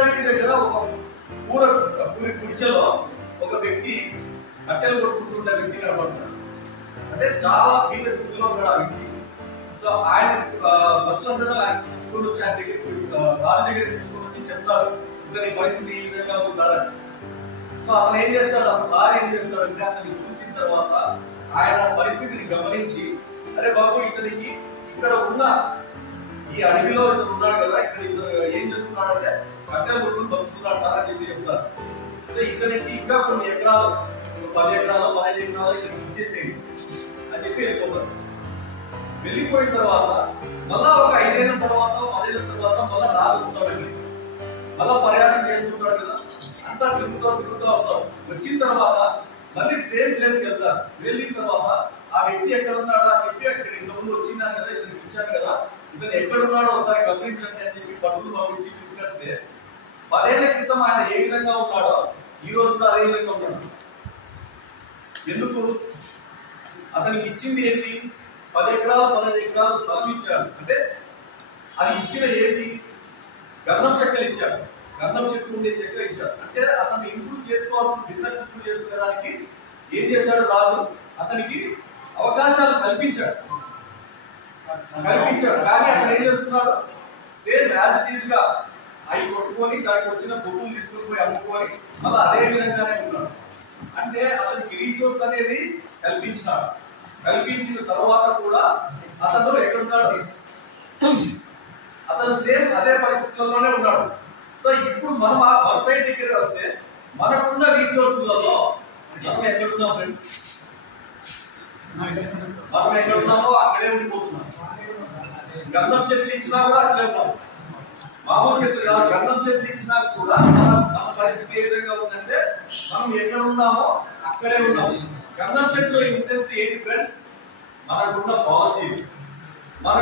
పుట్టంటి దగ్గర ఒక పూరి గుడిసెలో ఒక వ్యక్తి కట్టెలు కొట్టుకుంటున్న వ్యక్తి కనబడతాడు. అంటే చాలా బీద స్థితిలో ఉన్నాడు ఆ వ్యక్తి. సో ఆయన భక్తులందరూ ఆయన తీసుకొని వచ్చి ఆయన దగ్గరికి రాజు దగ్గరికి తీసుకొని వచ్చి చెప్తారు, ఇంకా నీ పరిస్థితి ఈ విధంగా ఉంది సార్ అని. సో అతను ఏం చేస్తాడు, అతను రాజు ఏం చేస్తాడు అంటే అతన్ని చూసిన తర్వాత ఆయన పరిస్థితిని గమనించి, అరే బాబు ఇతనికి ఇక్కడ ఉన్న ఈ అడవిలో ఇతను ఉన్నాడు కదా, ఇక్కడ ఏం చేస్తున్నాడు అంటే కట్టెలు కొట్టుకుని బతుకుతున్నాడు సార్ అని చెప్పి చెప్తారు. సో ఇతనికి ఇంకా కొన్ని ఎకరాలు 10 ఎకరాలు 15 ఎకరాలు ఇతనికి ఇచ్చేసేది అని చెప్పి వెళ్ళిపోతారు. వెళ్ళిపోయిన తర్వాత మళ్ళా ఒక 5 ఏళ్ళ తర్వాత 10 ఏళ్ళ తర్వాత మళ్ళా రాజు వస్తాడు, మళ్ళా పర్యాటన చేస్తుంటాడు కదా, అంతా తిరుగుతూ వస్తాడు. వచ్చిన తర్వాత మళ్ళీ సేమ్ ప్లేస్కి వెళ్తారు. వెళ్ళిన తర్వాత ఆ వ్యక్తి ఎక్కడ ఉన్నాడు, ఆ వ్యక్తి అక్కడ ఇంతకుముందు వచ్చినాను కదా, ఇతను ఇచ్చాను కదా, ఇతను ఎక్కడ ఉన్నాడో ఒకసారి గమనించండి అని చెప్పి పట్టుకుని పంపించి తీసుకొస్తే 10 ఏళ్ల క్రితం ఆయన ఏ విధంగా ఉన్నాడో ఈ రోజు కూడా అదే విధంగా ఉన్నాడు. ఎందుకు? అతనికి ఇచ్చింది ఏంటి? 10 ఎకరాలు 15 ఎకరాలు స్థలం ఇచ్చాడు. అంటే అది ఇచ్చిన ఏంటి? గంధం చెక్కలు ఇచ్చాడు. గంధం చెట్టు ఉండే చెక్కలు ఇచ్చాడు. అంటే అతను ఇంప్రూవ్ చేసుకోవాల్సిన బిజినెస్ ఇంప్రూవ్ చేసుకోవడానికి ఏం చేశాడు రాజు? అతనికి అవకాశాలు కల్పించాడు. కానీ అతను ఏం చేస్తున్నాడు? సేమ్ యాజ్ ఇట్ ఈజ్ గా అవి కొట్టుకొని దానికి వచ్చిన బొట్టులు తీసుకుని పోయి అమ్ముకొని మళ్ళీ అదే విధంగానే ఉన్నాడు. అంటే అతనికి రీసోర్స్ అనేది కల్పించినాడు. కల్పించిన తర్వాత కూడా అతను ఎక్కడున్నాడు? అతను సేమ్ అదే పరిస్థితుల్లోనే ఉన్నాడు. సో ఇప్పుడు మనం ఆ సైడ్ దగ్గర వస్తే మనకున్న రీసోర్సులలో మనం ఎక్కడున్నాం ఫ్రెండ్స్? మనం ఎక్కడున్నామో అక్కడే ఉండిపోతున్నాం. గంధం చెట్లు ఇచ్చినా కూడా అక్కడే ఉన్నాం. మామూలు చెట్లు కాదు, గంధం చెట్లు ఇచ్చినా కూడా మన పరిస్థితి ఏ విధంగా ఉందంటే మనం ఎక్కడ ఉన్నామో అక్కడే ఉన్నాం. గంధం చెట్లు ఇన్ సెన్స్ ఏంటి ఫ్రెండ్స్? మనకున్న పాలసీ మన